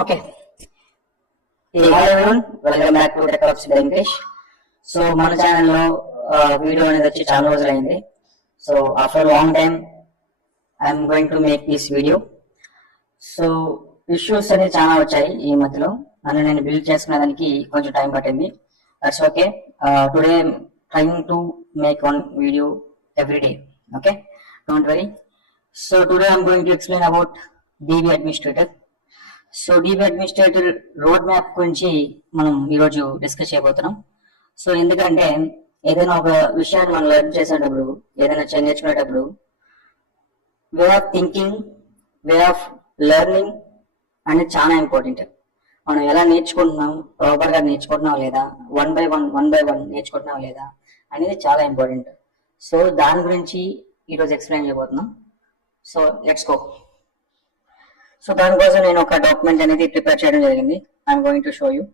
Okay. Hey, hi everyone. Welcome back to Tech Talks with Venkesh. So మన ఛానల్లో వీడియో అనేది వచ్చి చాలా రోజులు అయింది. So after long time I'm going to make this video. So issues అనేది చాలా వచ్చాయి ఈ మధ్యలో. నన్ను నేను బిల్డ్ చేసుకునే దానికి కొంచెం టైం పట్టింది. That's okay. Today trying to make one video every day. Okay, don't worry. So today I'm going to explain about DB administrator. So DB administrator road map గురించి మనం ఈరోజు డిస్కస్ చేయబోతున్నాం. సో ఎందుకంటే ఏదైనా ఒక విషయాన్ని మనం లెర్న్ చేసేటప్పుడు, ఏదైనా నేర్చుకునేటప్పుడు way of thinking, way of learning అనేది చాలా ఇంపార్టెంట్. మనం ఎలా నేర్చుకుంటున్నాం, ప్రాపర్గా నేర్చుకుంటున్నాం లేదా, వన్ బై వన్ నేర్చుకుంటున్నాం లేదా అనేది చాలా ఇంపార్టెంట్. సో దాని గురించి ఈరోజు ఎక్స్ప్లెయిన్ చేయబోతున్నాం. So let's go. సో దానికోసం నేను ఒక డాక్యుమెంట్ అనేది ప్రిపేర్ చేయడం జరిగింది. I'm going to show you.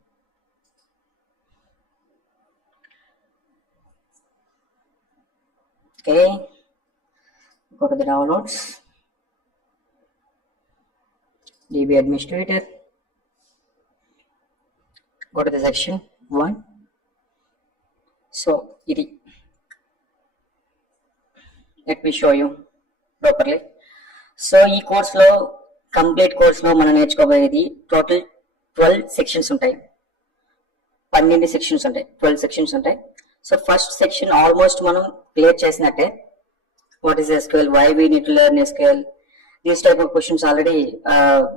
Okay, go to the downloads, DB administrator, go to the section 1. So ఇది let me show you properly. So ఈ కోర్స్లో, కంప్లీట్ కోర్స్లో మనం నేర్చుకోబోయేది టోటల్ 12 సెక్షన్స్ ఉంటాయి. 12 సెక్షన్స్ ఉంటాయి, 12 సెక్షన్స్ ఉంటాయి. సో ఫస్ట్ సెక్షన్ ఆల్మోస్ట్ మనం క్లియర్ చేసినట్టే. What is SQL, why we need to learn SQL, these type of questions already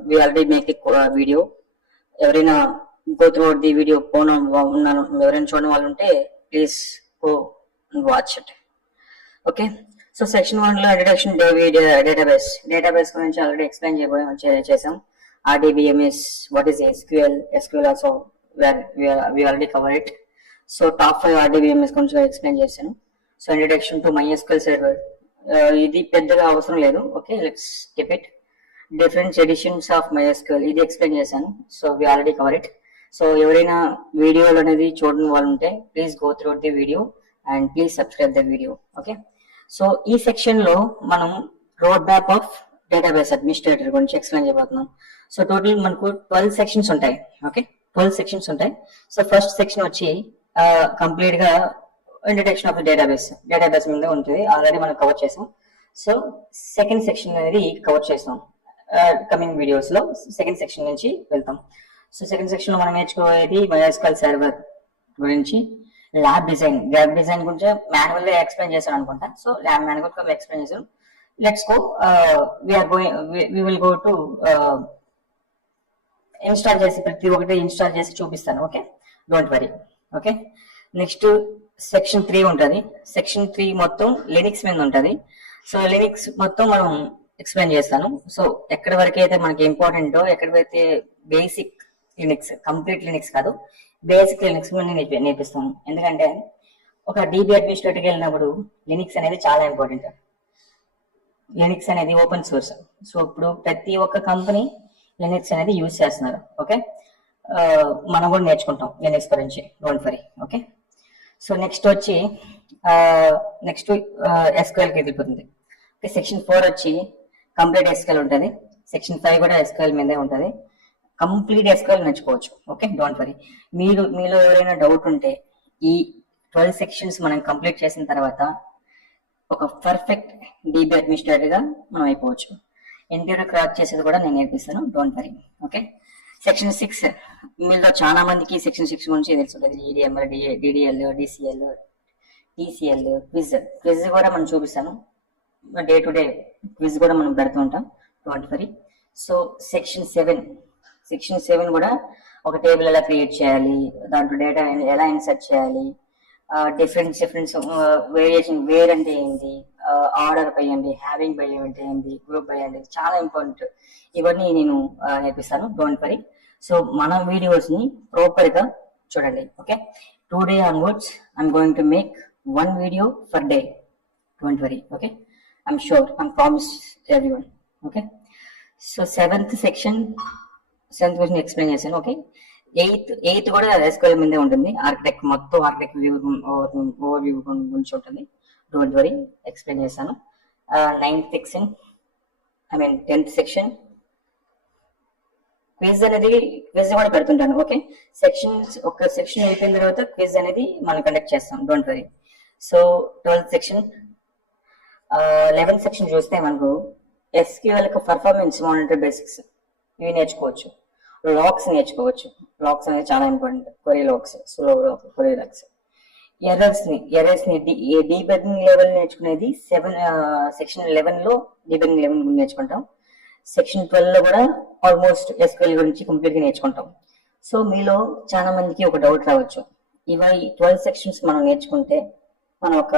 we already make video. ఎవరైనా గో త్రూ ది వీడియో ఉన్నాను, ఎవరైనా చూడని వాళ్ళు ఉంటే please go watch it. Okay, so section 1 లో introduction database గురించి already explain చేసాం. RDBMS, what is SQL also we already cover it. So top 5 RDBMS గురించి ఎక్స్ప్లెయిన్ చేశాను. So introduction to MySQL server, ఇది పెద్దగా అవసరం లేదు. Okay, let's skip it. Different editions of MySQL, ఇది ఎక్స్ప్లెయిన్ చేశాను. So we already cover it. So ఎవరైనా వీడియోలు అనేది చూడని వాళ్ళు ఉంటే please go through the video and please subscribe the video. Okay, so ఈ సెక్షన్ లో మనం road map of database administrator గురించి ఎక్స్ప్లెయిన్ చేయబోతున్నాం. సో టోటల్ మనకు 12 సెక్షన్స్ ఉంటాయి. ఓకే, 12 సెక్షన్స్ ఉంటాయి. సో ఫస్ట్ సెక్షన్ వచ్చి కంప్లీట్ గా ఇంట్రడక్షన్ ఆఫ్ డేటాబేస్ మీద ఉంటుంది, ఆల్రెడీ మనం కవర్ చేసాం. సో సెకండ్ సెక్షన్ అనేది కవర్ చేసాం. కమింగ్ వీడియోస్ లో సెకండ్ సెక్షన్ నుంచి వెళ్తాం. సో సెకండ్ సెక్షన్ లో మనం నేర్చుకోవేది MySQL సర్వర్ గురించి, ల్యాబ్ డిజైన్ గురించి మాన్యువల్ గా ఎక్స్ప్లెయిన్ చేశాను అనుకుంటా. సో ల్యాబ్ మాన్యువల్ గా ఎక్స్ప్లెయిన్ చేశాను. Let's go. We will go to install చేసి, ప్రతి ఒక్కటి ఇన్స్టాల్ చేసి చూపిస్తాను. Okay, don't worry. Okay, next section 3 ఉంటుంది. సెక్షన్ 3 మొత్తం లినిక్స్ మీద ఉంటుంది. సో లినిక్స్ మొత్తం మనం ఎక్స్ప్లెయిన్ చేస్తాను. సో ఎక్కడి వరకు అయితే మనకి ఇంపార్టెంటో, ఎక్కడికైతే బేసిక్ లినిక్స్, కంప్లీట్ లినిక్స్ కాదు, బేసిక్ లినిక్స్ నేను నేర్పిస్తాను. ఎందుకంటే ఒక DB అడ్మినిస్ట్రేటర్కి వెళ్ళినప్పుడు లినిక్స్ అనేది చాలా ఇంపార్టెంట్. లినిక్స్ అనేది ఓపెన్ సోర్స్. సో ఇప్పుడు ప్రతి ఒక్క కంపెనీ లినిక్స్ అనేది యూజ్ చేస్తున్నారు. ఓకే, మనం కూడా నేర్చుకుంటాం లినిక్స్ గురించి, don't worry. Okay, so next వచ్చి SQL కి వెళ్ళిపోతుంది. ఓకే, సెక్షన్ 4 వచ్చి కంప్లీట్ SQL ఉంటుంది. సెక్షన్ 5 కూడా SQL మీదే ఉంటుంది. కంప్లీట్ SQL నేర్చుకోవచ్చు. Okay, don't worry. మీలో ఎవరైనా డౌట్ ఉంటే ఈ 12 సెక్షన్స్ మనం కంప్లీట్ చేసిన తర్వాత ఒక పర్ఫెక్ట్ DB అడ్మినిస్ట్రేటర్ గా మనం అయిపోవచ్చు. ఇంటర్వ్యూ క్రాక్ చేసేది కూడా నేను నేర్పిస్తాను, డోంట్ వరీ. ఓకే, సెక్షన్ 6, మీలో చాలా మందికి సెక్షన్ 6 గురించి తెలుసుంటుంది. EDML, DDL, DCL, TCL, quiz కూడా మనం చూపిస్తాను. డే టు డే క్విజ్ కూడా మనం పెడుతూ ఉంటాం, డోంట్ వరీ. సో సెక్షన్ 7 కూడా ఒక టేబుల్ ఎలా క్రియేట్ చేయాలి, దాంట్లో డేటా ఎలా ఇన్సర్ట్ చేయాలి, డిఫరెన్స్ వేరియేషన్, వేర్ అంటే ఏంటి, ఆర్డర్ బై ఏంటి, హ్యావింగ్ బై అంటే ఏంటి, గ్రూప్ బై అంటే చాలా ఇంపార్టెంట్. ఇవన్నీ నేను నేర్పిస్తాను, డోంట్ వరీ. సో మన వీడియోస్ ని ప్రాపర్ గా చూడండి. Okay, today onwards I'm going to make 1 video for day, don't worry. Okay, I'm sure, I'm promise everyone. Okay, so seventh question explain చేశాను. ఓకే, ఎయిత్ కూడా SQL మీదే ఉంటుంది. మొత్తం ఆర్కిటెక్ట్ ఓవర్ వ్యూ గురించి ఉంటుంది, డోంట్ వరీ, ఎక్స్ప్లెయిన్ చేశాను. 10th section quiz కూడా పెడుతుంటాను. ఓకే, ఒక సెక్షన్ అయిపోయిన తర్వాత క్విజ్ అనేది మనం కండక్ట్ చేస్తాం, don't worry. So 12th section, 11th section చూస్తే మనకు SQL యొక్క పర్ఫార్మెన్స్ మానిటర్ బేసిక్స్ ఇవి నేర్చుకోవచ్చు. లాక్స్ నేర్చుకోవచ్చు. లాక్స్ అనేది చాలా important. Query lakhs, slow query lakhs. ఎర్రర్స్ ని డీబగ్గింగ్ లెవెల్ నేర్చుకునేది సెక్షన్ 11 లో డీబగ్గింగ్ లెవెల్ నేర్చుకుంటాం. సెక్షన్ 12 లో కూడా ఆల్మోస్ట్ SQL గురించి కంప్లీట్ గా నేర్చుకుంటాం. సో మీలో చాలా మందికి ఒక డౌట్ రావచ్చు, ఇవి 12 సెక్షన్స్ మనం నేర్చుకుంటే మనం ఒక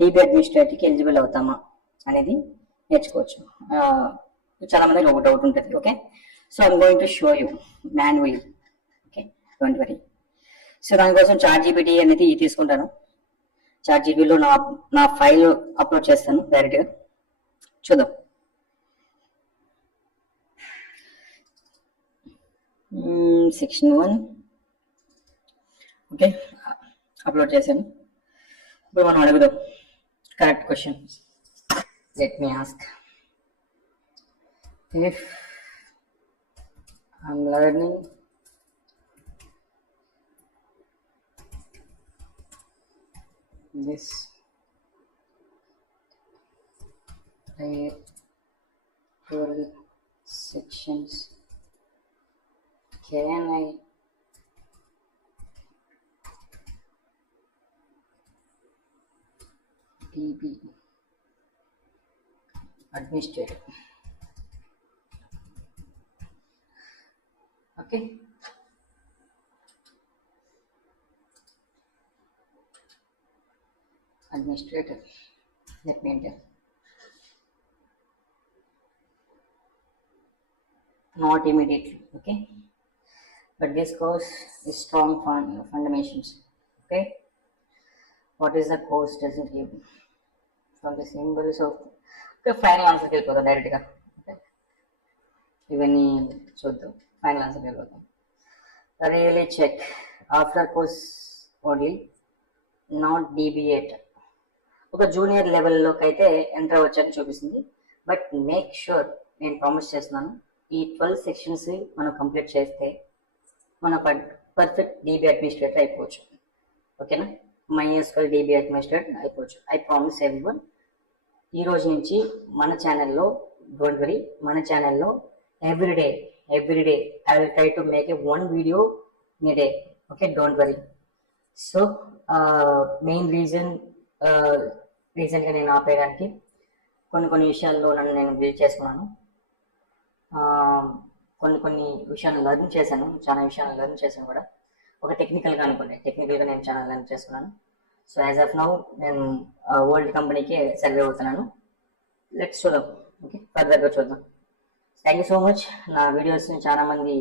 DB అడ్మినిస్ట్రేటర్ కి ఎలిజిబుల్ అవుతామా అనేది నేర్చుకోవచ్చు. చాలా మందికి ఒక డౌట్ ఉంటుంది. Okay, so I'm going to show you manually. Okay, don't worry. So దానికోసం ChatGPT అనేది తీసుకుంటాను. ChatGPTలో నా ఫైల్ అప్లోడ్ చేస్తాను డైరెక్ట్గా. చూద్దాం. సెక్షన్ 1 ఓకే, అప్లోడ్ చేశాను. ఇప్పుడు మనం అడుగుదాం correct question. Let me ask, if I'm learning this 12 sections, can I DB administrator? Okay, administrator, let me enter. Not immediately, okay, but this course is strong fundamentals. Okay, what is the course doesn't give from the symbols of okay, final answer వెళ్ళిపోతాం డైరెక్ట్గా. ఇవన్నీ చూద్దాం, final answer వెళ్ళిపోతాం. Really check after course only, not DB8. ఒక junior లెవెల్లోకి అయితే enter అవ్వచ్చని చూపిస్తుంది. బట్ మేక్ షూర్, నేను ప్రామిస్ చేస్తున్నాను, ఈ 12 సెక్షన్స్ మనం కంప్లీట్ చేస్తే మన పర్ఫెక్ట్ DB అడ్మినిస్ట్రేటర్ అయిపోవచ్చు. ఓకేనా, MySQL DB అడ్మినిస్ట్రేటర్ అయిపోవచ్చు. I promise everyone. ఈ రోజు నుంచి మన ఛానల్లో, డోంట్ వరీ, మన ఛానల్లో everyday I will try to make a one video in a day. Okay, don't worry. So main reason గా నేను ఆపేయడానికి కొన్ని విషయాల్లో నన్ను నేను బిల్డ్ చేసుకున్నాను. కొన్ని విషయాలు లెర్న్ చేశాను, చాలా విషయాలు లెర్న్ చేశాను కూడా. ఒక టెక్నికల్గా నేను చాలా లెర్న్ చేసుకున్నాను. సో యాజ్ ఆఫ్ నౌ నేను వరల్డ్ కంపెనీకి సర్వే అవుతున్నాను. లెట్స్ చూద్దాం. ఓకే, ఫర్దర్గా చూద్దాం. Thank you so much. నా వీడియోస్ని చాలా మంది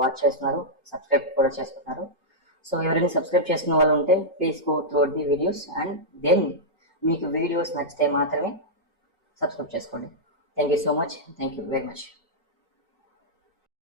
వాచ్ చేస్తున్నారు, సబ్స్క్రైబ్ కూడా చేసుకుంటున్నారు. సో ఎవరైనా సబ్స్క్రైబ్ చేసుకున్న వాళ్ళు ఉంటే please go throughout the videos and then మీకు వీడియోస్ నచ్చితే మాత్రమే సబ్స్క్రైబ్ చేసుకోండి. Thank you so much. Thank you very much.